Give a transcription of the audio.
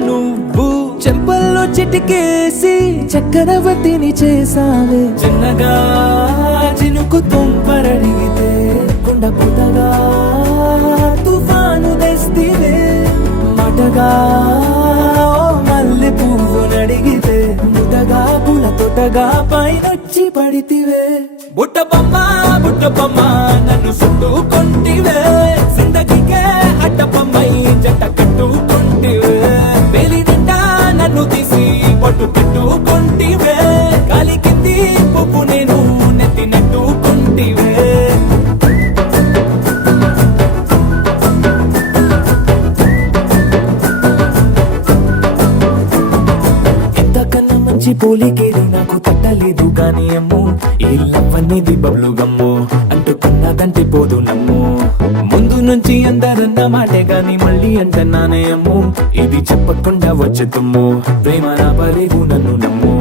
నువ్వు చెంపల్లో చిటికేసి చక్రవర్తిని చేసావే చిన్నగా చినుకు తుంపరడిగితే కుండ పుటగా తుఫాను తెస్తివే మటగా మల్లె పువ్వు నడిగితే ముటగా పుల తొటగా పైనొచ్చి పడితివే బుట్ట బొమ్మ నన్ను చుట్టుకొంటివే జిందగీకే అడ్డపమ్మై జంట కట్టుకొంటివే వేలి నిండా నన్ను తీసి పట్టు పెట్టుకొంటివే గాలి కింది పువ్వు నేను నెత్తినట్టుకొంటివే ఇంతకన్నా మంచి పోలికేది నాకు తట్టలేదు కానీ అమ్మో ఈ లవ్ అనేది బబ్లు గమ్ము అంటుకున్నదంటే పోదు నమ్ము ముందు నుంచి అందరన్న మాటే గాని మళ్ళీ అంటున్నానే అమ్ము ఇది చెప్పకుండా వచ్చే తుమ్ము ప్రేమ రాబలేవు నన్ను నమ్ము